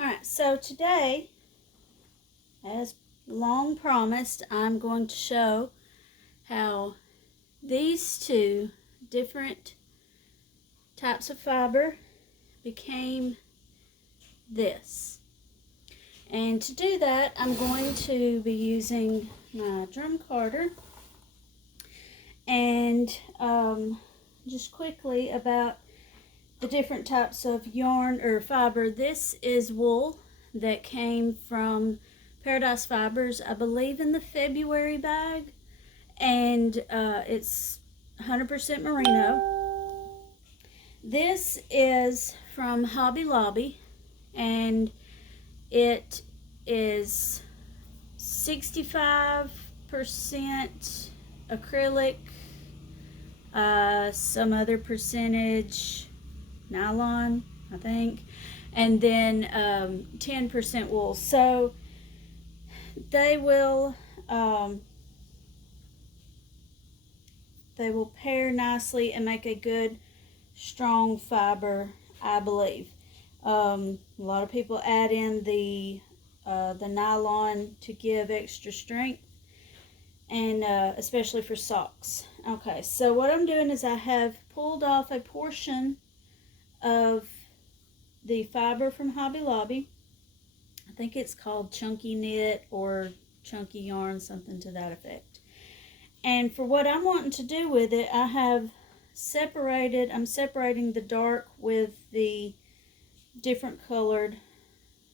Alright, so today, as long promised, I'm going to show how these two different types of fiber became this. And to do that, I'm going to be using my drum carder. And just quickly about the different types of yarn or fiber. This is wool that came from Paradise Fibers, I believe in the February bag, and it's 100% merino. This is from Hobby Lobby, and it is 65% acrylic, some other percentage nylon, I think, and then 10% wool. So they will pair nicely and make a good strong fiber, I believe. A lot of people add in the nylon to give extra strength, and especially for socks. Okay, so what I'm doing is I have pulled off a portion of the fiber from Hobby Lobby. I think it's called Chunky Knit or Chunky Yarn, something to that effect. And for what I'm wanting to do with it, I'm separating the dark with the different colored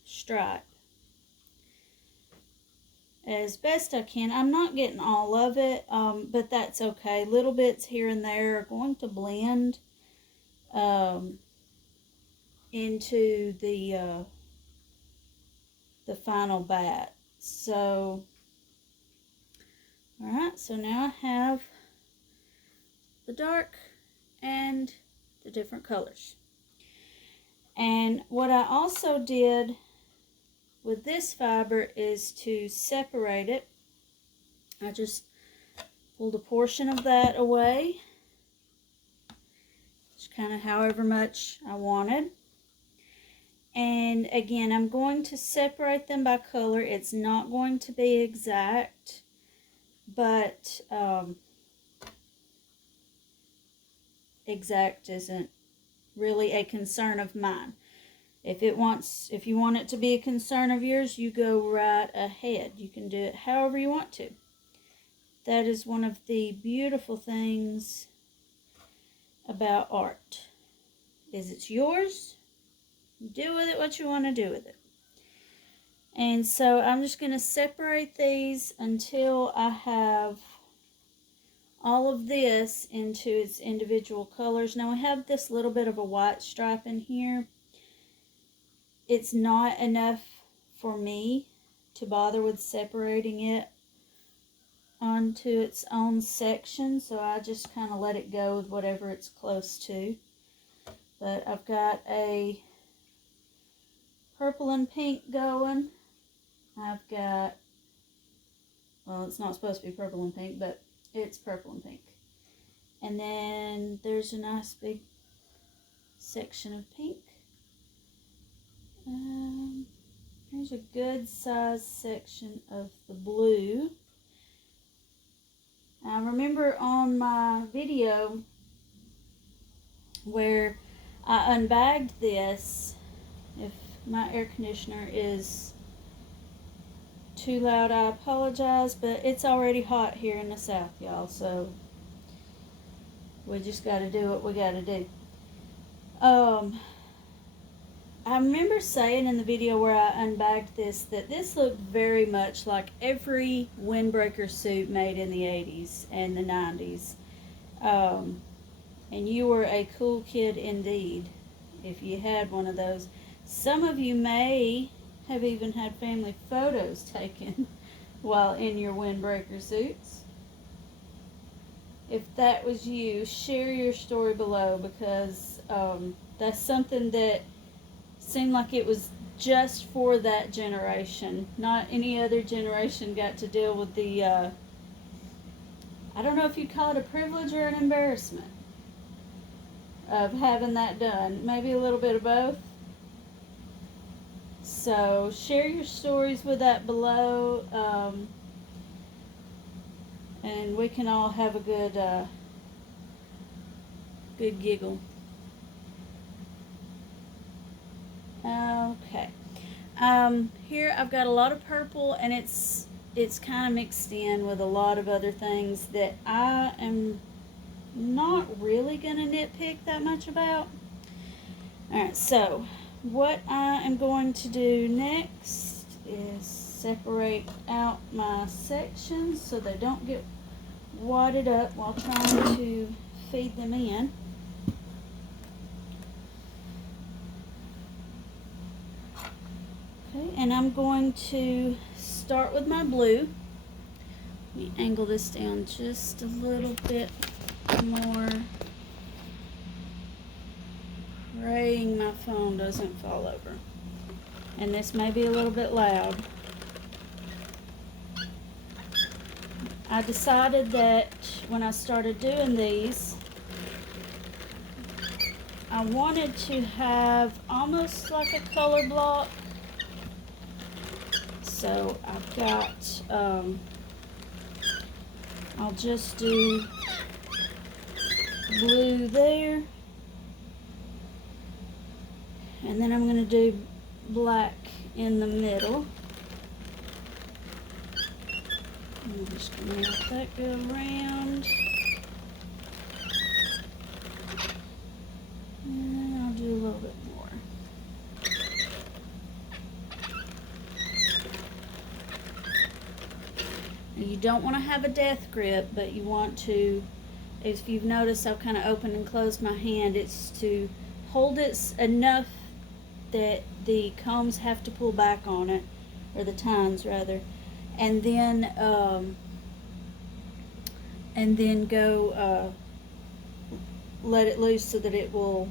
stripe as best I can. I'm not getting all of it, but that's okay. Little bits here and there are going to blend into the final bat. So, alright, so now I have the dark and the different colors. And what I also did with this fiber is to separate it. I just pulled a portion of that away, just kind of however much I wanted. And again, I'm going to separate them by color. It's not going to be exact, but exact isn't really a concern of mine. If you want it to be a concern of yours, you go right ahead. You can do it however you want to. That is one of the beautiful things about art, is it's yours. Do with it what you want to do with it. And so I'm just going to separate these until I have all of this into its individual colors. Now we have this little bit of a white stripe in here. It's not enough for me to bother with separating it onto its own section, so I just kind of let it go with whatever it's close to. But I've got a purple and pink going. I've got, well, it's not supposed to be purple and pink, but it's purple and pink. And then there's a nice big section of pink. Here's a good size section of the blue. I remember on my video where I unbagged this, if my air conditioner is too loud, I apologize, but it's already hot here in the south, y'all, so we just got to do what we got to do. I remember saying in the video where I unbagged this that this looked very much like every windbreaker suit made in the 80s and the 90s. And you were a cool kid indeed if you had one of those. Some of you may have even had family photos taken while in your windbreaker suits. If that was you, share your story below, because that's something that seemed like it was just for that generation. Not any other generation got to deal with the, I don't know if you'd call it a privilege or an embarrassment of having that done. Maybe a little bit of both. So share your stories with that below, and we can all have a good giggle. Okay. Here I've got a lot of purple, and it's kind of mixed in with a lot of other things that I am not really going to nitpick that much about. Alright, so what I am going to do next is separate out my sections so they don't get wadded up while trying to feed them in. Okay, and I'm going to start with my blue. Let me angle this down just a little bit more. Praying my phone doesn't fall over. And this may be a little bit loud. I decided that when I started doing these, I wanted to have almost like a color block. So I've got, I'll just do blue there. And then I'm going to do black in the middle. I'm just going to let that go around. And then I'll do a little bit more. Now you don't want to have a death grip, but you want to, if you've noticed I've kind of opened and closed my hand, it's to hold it enough that the combs have to pull back on it, or the tines rather, and then go let it loose so that it will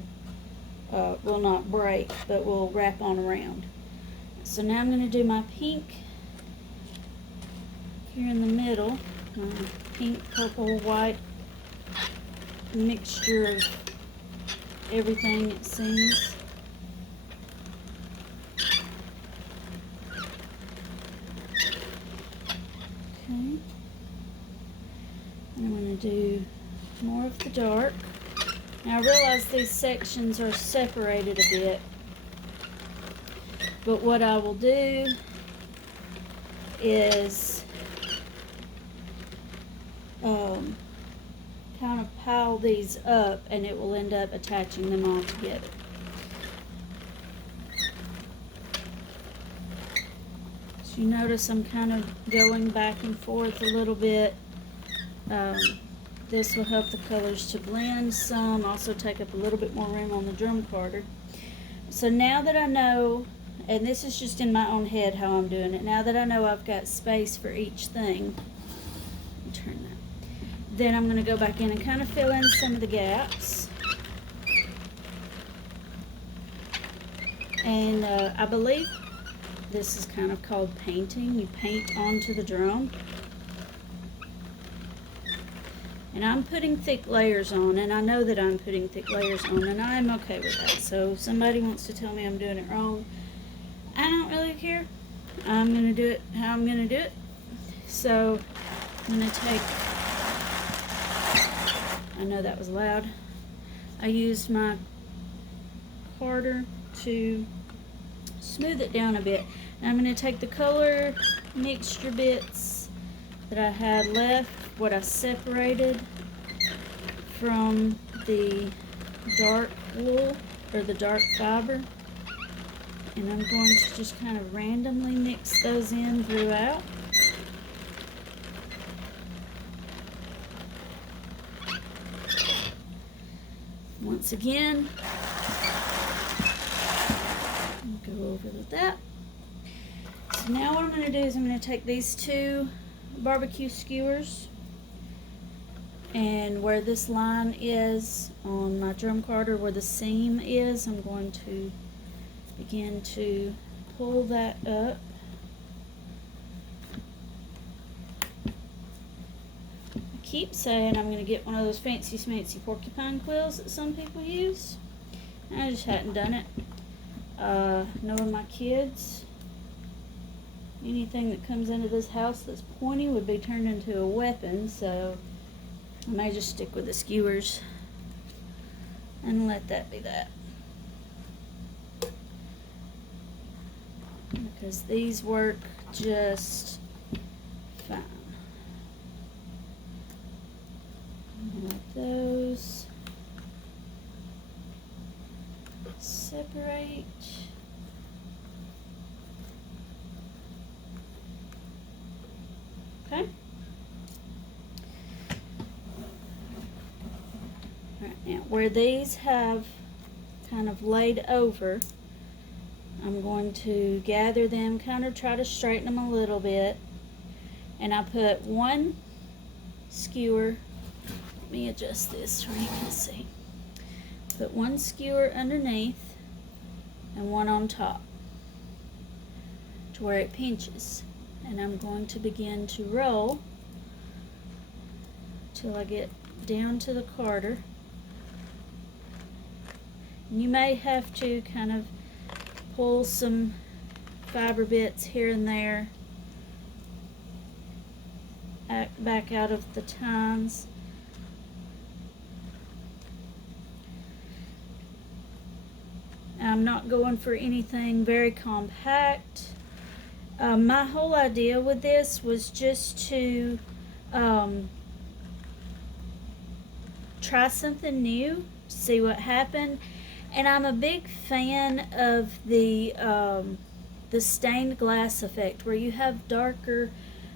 not break, but will wrap on around. So now I'm going to do my pink here in the middle, pink, purple, white mixture of everything, it seems. Okay, I'm going to do more of the dark. Now I realize these sections are separated a bit, but what I will do is kind of pile these up, and it will end up attaching them all together. So you notice I'm kind of going back and forth a little bit. This will help the colors to blend some, also take up a little bit more room on the drum carder. So now that I know, and this is just in my own head how I'm doing it, now that I know I've got space for each thing, turn that. Then I'm going to go back in and kind of fill in some of the gaps. And I believe this is kind of called painting. You paint onto the drum. And I'm putting thick layers on, and I know that I'm putting thick layers on, and I'm okay with that. So if somebody wants to tell me I'm doing it wrong, I don't really care. I'm going to do it how I'm going to do it. So I'm going to take, I know that was loud, I used my carder to smooth it down a bit. Now I'm going to take the color mixture bits that I had left, what I separated from the dark wool or the dark fiber, and I'm going to just kind of randomly mix those in throughout. Once again, go over with that. So now what I'm going to do is I'm going to take these two barbecue skewers, and where this line is on my drum carder, where the seam is, I'm going to begin to pull that up. I keep saying I'm going to get one of those fancy porcupine quills that some people use. I just hadn't done it. Knowing my kids, anything that comes into this house that's pointy would be turned into a weapon, so I may just stick with the skewers and let that be that. Because these work just fine. Like those. Separate. Okay. Alright, now where these have kind of laid over, I'm going to gather them, kind of try to straighten them a little bit. And I put one skewer, let me adjust this so you can see. Put one skewer underneath and one on top to where it pinches. And I'm going to begin to roll till I get down to the carder. And you may have to kind of pull some fiber bits here and there back out of the tines. I'm not going for anything very compact. My whole idea with this was just to try something new, see what happened. And I'm a big fan of the stained glass effect, where you have darker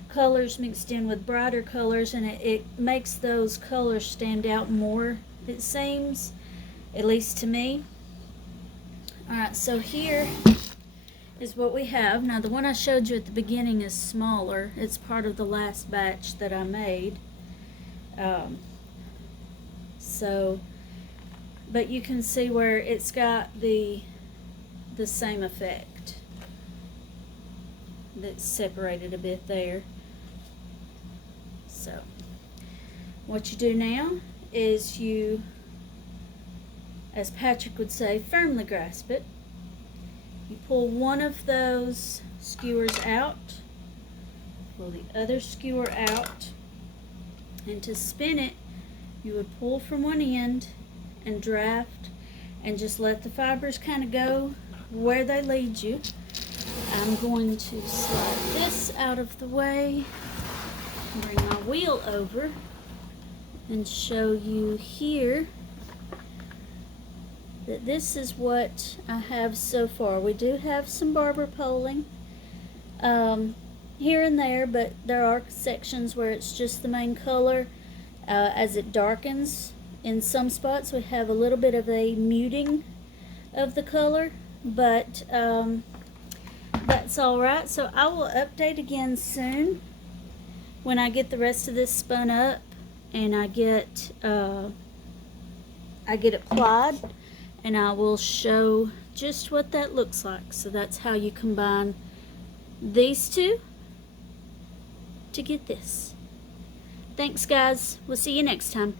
colors mixed in with brighter colors, and it makes those colors stand out more, it seems, at least to me. Alright, so here is what we have. Now the one I showed you at the beginning is smaller. It's part of the last batch that I made. But you can see where it's got the same effect. That's separated a bit there. So what you do now is you, as Patrick would say, firmly grasp it. You pull one of those skewers out, pull the other skewer out, and to spin it, you would pull from one end and draft and just let the fibers kind of go where they lead you. I'm going to slide this out of the way, bring my wheel over, and show you here that this is what I have so far. We do have some barber poling here and there, but there are sections where it's just the main color. As it darkens in some spots, we have a little bit of a muting of the color, but that's alright. So I will update again soon when I get the rest of this spun up and I get applied, and I will show just what that looks like. So that's how you combine these two to get this. Thanks guys, we'll see you next time.